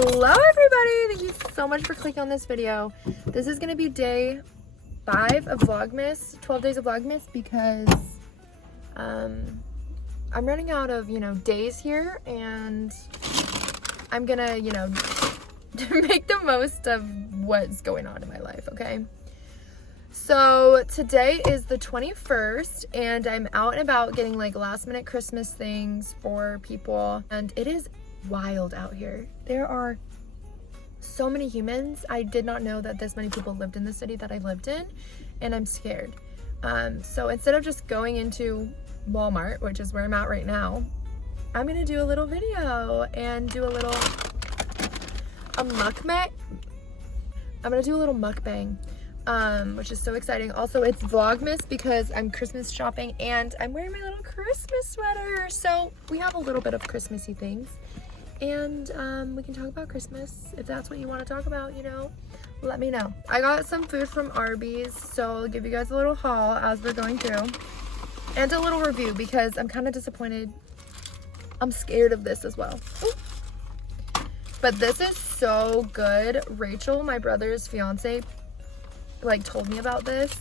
Hello everybody, thank you so much for clicking on this video. This is going to be day 5 of Vlogmas, 12 days of Vlogmas, because I'm running out of, days here, and I'm gonna, make the most of what's going on in my life, okay? So today is the 21st, and I'm out and about getting like last minute Christmas things for people, and it is wild out here. There are so many humans. I did not know that this many people lived in the city that I lived in, and I'm scared. So instead of just going into Walmart, which is where I'm at right now, I'm gonna do a little video and do a mukbang. I'm gonna do a little mukbang, which is so exciting. Also, it's Vlogmas because I'm Christmas shopping and I'm wearing my little Christmas sweater. So we have a little bit of Christmassy things, and we can talk about Christmas if that's what you want to talk about, let me know. I got some food from Arby's, so I'll give you guys a little haul as we're going through, and a little review because I'm kind of disappointed. I'm scared of this as well. Ooh. But this is so good. Rachel, my brother's fiance, told me about this.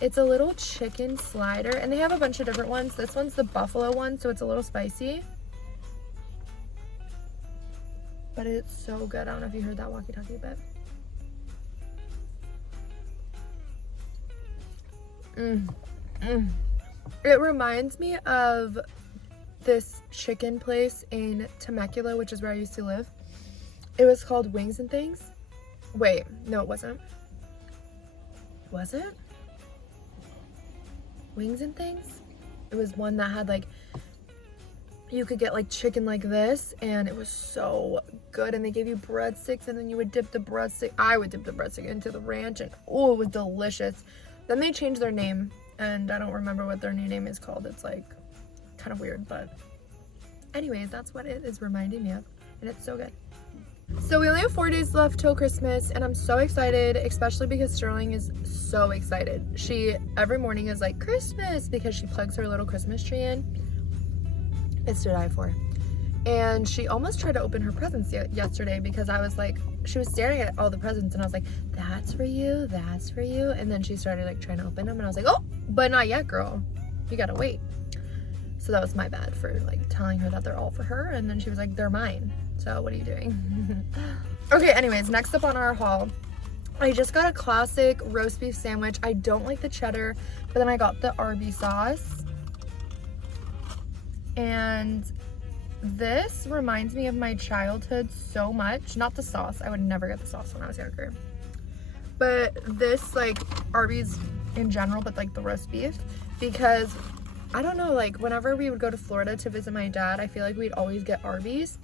It's a little chicken slider, and they have a bunch of different ones. This one's the buffalo one, so it's a little spicy, but it's so good. I don't know if you heard that walkie-talkie, but it reminds me of this chicken place in Temecula, which is where I used to live. It was called Wings and Things. Wait, no, it wasn't. Was it? Wings and Things? It was one that had you could get chicken like this, and it was so good. And they gave you breadsticks, and then you would dip the breadstick. I would dip the breadstick into the ranch, and oh, it was delicious. Then they changed their name, and I don't remember what their new name is called. It's kind of weird, but anyways, that's what it is reminding me of, and it's so good. So we only have 4 days left till Christmas, and I'm so excited, especially because Sterling is so excited. She every morning is like, Christmas, because she plugs her little Christmas tree in. It's to die for. And she almost tried to open her presents yesterday because I was she was staring at all the presents, and I was like, that's for you, that's for you. And then she started trying to open them, and I was like, oh, but not yet, girl. You gotta wait. So that was my bad for telling her that they're all for her, and then she was like, they're mine. So what are you doing? Okay, anyways, next up on our haul, I just got a classic roast beef sandwich. I don't like the cheddar, but then I got the Arby's sauce. And this reminds me of my childhood so much. Not the sauce. I would never get the sauce when I was younger. But this, Arby's in general, but the roast beef, because I don't know, whenever we would go to Florida to visit my dad, I feel like we'd always get Arby's.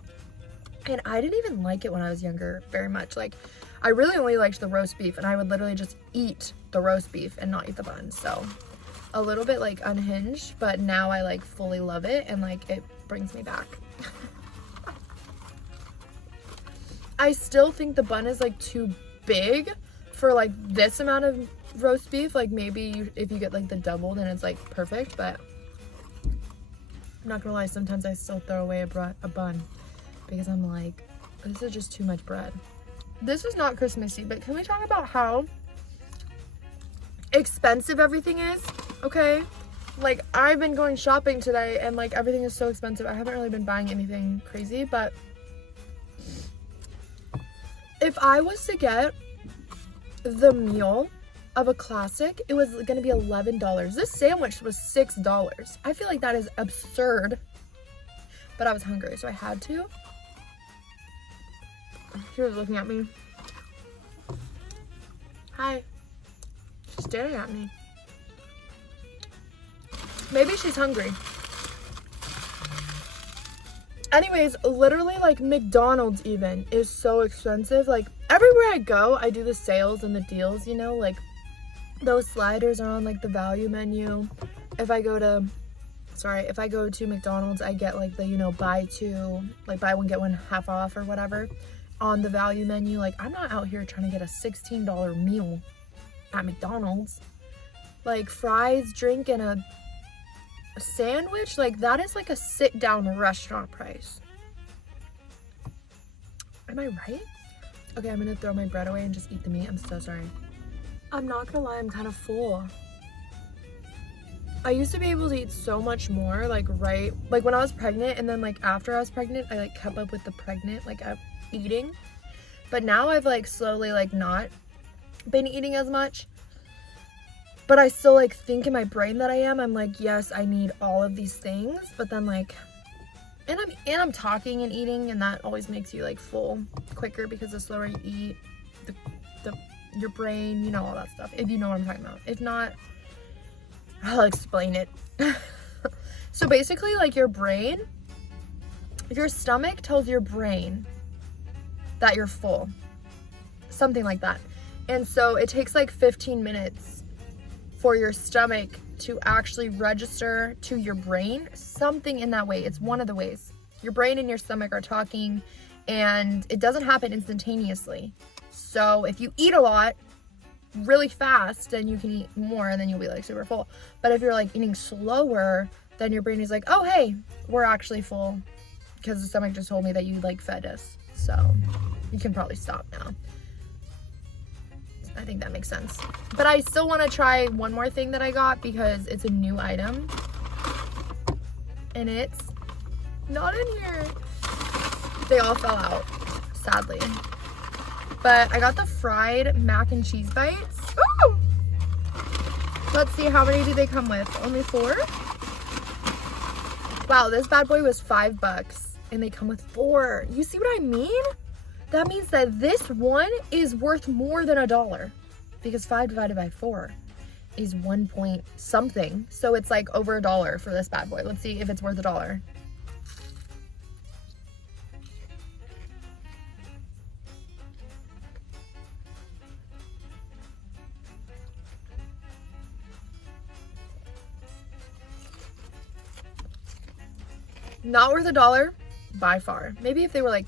And I didn't even like it when I was younger very much. I really only liked the roast beef, and I would literally just eat the roast beef and not eat the bun. So a little bit unhinged, but now I fully love it, and it brings me back. I still think the bun is too big for this amount of roast beef. Maybe if you get the double, then it's perfect, but I'm not gonna lie, sometimes I still throw away a bun because I'm this is just too much bread. This is not Christmassy, but can we talk about how expensive everything is? Okay, I've been going shopping today, and everything is so expensive. I haven't really been buying anything crazy, but if I was to get the meal of a classic, it was gonna be $11. This sandwich was $6. I feel that is absurd, but I was hungry, so I had to. She was looking at me. Hi. She's staring at me. Maybe she's hungry. Anyways, literally McDonald's even is so expensive. Everywhere I go, I do the sales and the deals, those sliders are on the value menu. If I go to McDonald's, I get the buy one get one half off or whatever on the value menu. I'm not out here trying to get a $16 meal at McDonald's. Fries, drink, and a sandwich, that is a sit down restaurant price. Am I right? Okay, I'm gonna throw my bread away and just eat the meat. I'm so sorry. I'm not gonna lie, I'm kind of full. I used to be able to eat so much more, like when I was pregnant, and then like after I was pregnant, I like kept up with the pregnant eating. But now I've like slowly like not been eating as much. But I still like think in my brain that I am. I'm like, yes, I need all of these things, but then like, and I'm talking and eating, and that always makes you like full quicker because the slower you eat, your brain, you know, all that stuff. If you know what I'm talking about. If not, I'll explain it. So basically, like your brain, your stomach tells your brain that you're full, something like that. And so it takes like 15 minutes for your stomach to actually register to your brain, something in that way. It's one of the ways. Your brain and your stomach are talking, and it doesn't happen instantaneously. So if you eat a lot really fast, then you can eat more and then you'll be like super full. But if you're like eating slower, then your brain is like, oh hey, we're actually full because the stomach just told me that you like fed us. So you can probably stop now. I think that makes sense. But I still want to try one more thing that I got because it's a new item. And it's not in here. They all fell out, sadly. But I got the fried mac and cheese bites. Ooh! Let's see, how many do they come with? Only 4? Wow, this bad boy was $5 and they come with 4. You see what I mean? That means that this one is worth more than $1 because 5 divided by 4 is 1 point something. So it's like over $1 for this bad boy. Let's see if it's worth $1. Not worth $1 by far. Maybe if they were like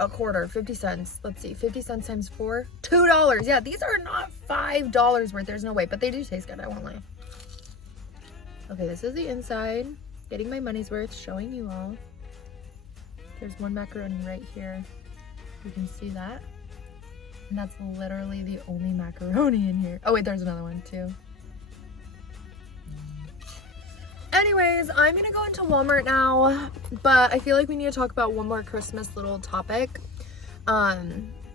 a quarter, 50 cents. Let's see, 50 cents times 4, $2. Yeah, these are not $5 worth. There's no way, but they do taste good, I won't lie. Okay, this is the inside. Getting my money's worth, showing you all. There's one macaroni right here. You can see that. And that's literally the only macaroni in here. Oh wait, there's another one too. Anyways, I'm gonna go into Walmart now, but I feel like we need to talk about one more Christmas little topic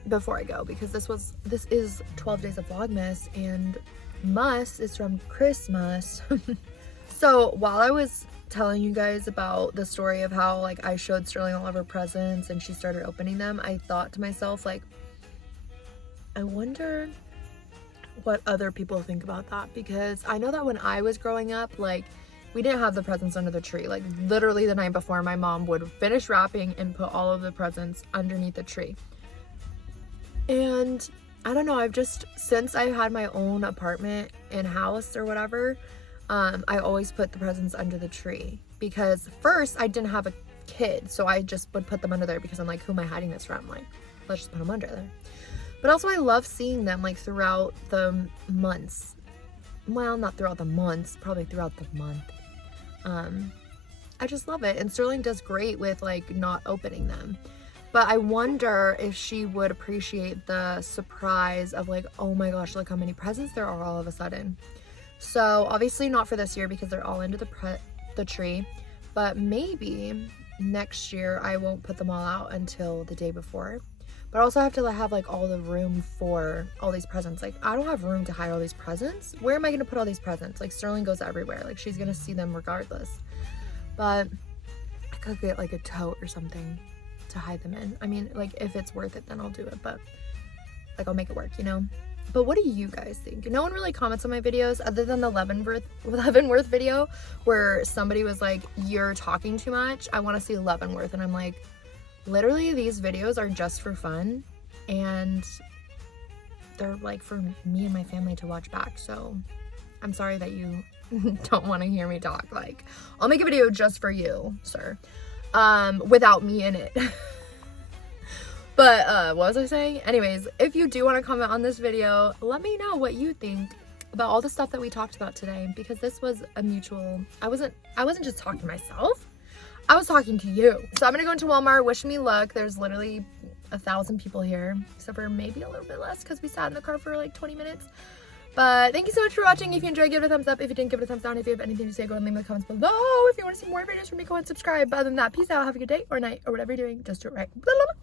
before I go, because this is 12 days of Vlogmas, and Mus is from Christmas. So while I was telling you guys about the story of how like I showed Sterling all of her presents and she started opening them, I thought to myself, like, I wonder what other people think about that, because I know that when I was growing up, like, we didn't have the presents under the tree. Like literally the night before, my mom would finish wrapping and put all of the presents underneath the tree. And I don't know, since I've had my own apartment and house or whatever, I always put the presents under the tree, because first I didn't have a kid, so I just would put them under there because I'm like, who am I hiding this from? Like, let's just put them under there. But also I love seeing them like throughout the months. Well, not throughout the months, probably throughout the month. I just love it. And Sterling does great with like not opening them. But I wonder if she would appreciate the surprise of like, oh my gosh, look how many presents there are all of a sudden. So obviously not for this year because they're all under the tree. But maybe next year I won't put them all out until the day before. But I also have to have like all the room for all these presents. Like, I don't have room to hide all these presents. Where am I gonna put all these presents? Like, Sterling goes everywhere. Like, she's gonna see them regardless. But I could get like a tote or something to hide them in. I mean, like, if it's worth it, then I'll do it. But like, I'll make it work, you know? But what do you guys think? No one really comments on my videos other than the Leavenworth video where somebody was like, you're talking too much. I want to see Leavenworth. And I'm like, literally these videos are just for fun, and they're like for me and my family to watch back. So I'm sorry that you don't want to hear me talk. Like, I'll make a video just for you, sir, without me in it. But what was I saying? Anyways, if you do want to comment on this video, let me know what you think about all the stuff that we talked about today, because this was a mutual, I wasn't just talking to myself, I was talking to you. So I'm gonna go into Walmart. Wish me luck. There's literally 1,000 people here, except for maybe a little bit less because we sat in the car for like 20 minutes. But thank you so much for watching. If you enjoyed, give it a thumbs up. If you didn't, give it a thumbs down. If you have anything to say, go and leave in the comments below. If you want to see more videos from me, go and subscribe. But other than that, peace out. Have a good day or night or whatever you're doing. Just do it right. Blah, blah, blah.